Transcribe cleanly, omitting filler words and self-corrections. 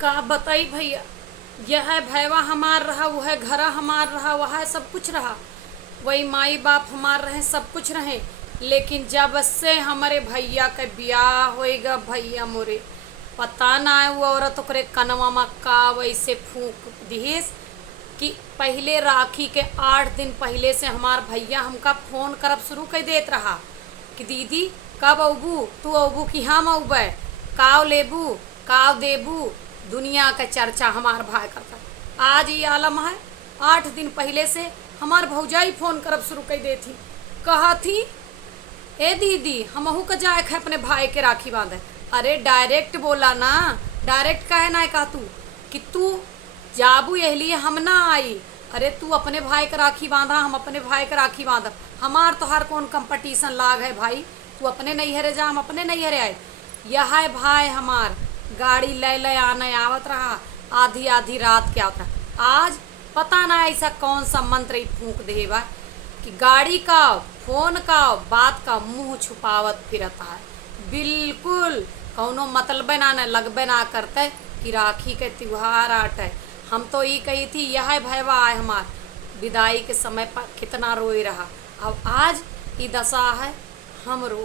का बताई भैया। यह भैवा हमार रहा, वह घर हमार रहा, वह सब कुछ रहा, वही माई बाप हमार रहे, सब कुछ रहे। लेकिन जब से हमारे भैया के ब्याह होएगा भैया मोरे, पता ना है वो औरत ओकरे कनवा में का वैसे फूंक दिहिस कि पहले राखी के 8 दिन पहले से हमार भैया हमका फोन करब शुरू कर देत रहा कि दीदी कब अबू, तू अबू कि हम अबे, काव लेबू, काव देबू। दुनिया का चर्चा हमार भाई करता। आज ये आलम है, 8 दिन पहले से हमार भौजाई फोन करब शुरू कर देती, कहा थी ए दीदी हमहू का जाए है अपने भाई के राखी बांधे। अरे डायरेक्ट बोला ना, डायरेक्ट कहे ना कहा तू कि तू जाबू यह लिए हम ना आई। अरे तू अपने भाई का राखी बांधा, हम अपने भाई का राखी बांधा, हमार तो हर कौन कंपटीशन लाग है भाई। तू अपने नैहरे जा, हम अपने नैहरे आए। यह है भाई हमार गाड़ी ले ले आने आवत रहा, आधी आधी रात के आवत रहा। आज पता ना ऐसा कौन सा मंत्र ही फूंक दे बा कि गाड़ी का फोन का बात का मुंह छुपावत फिरता है। बिल्कुल कौनो मतलब ना न लगबे ना करते कि राखी के त्योहार आटे। हम तो ये कही थी यह भैया आए हमार विदाई के समय पर कितना रोई रहा, अब आज ये दशा है हम रो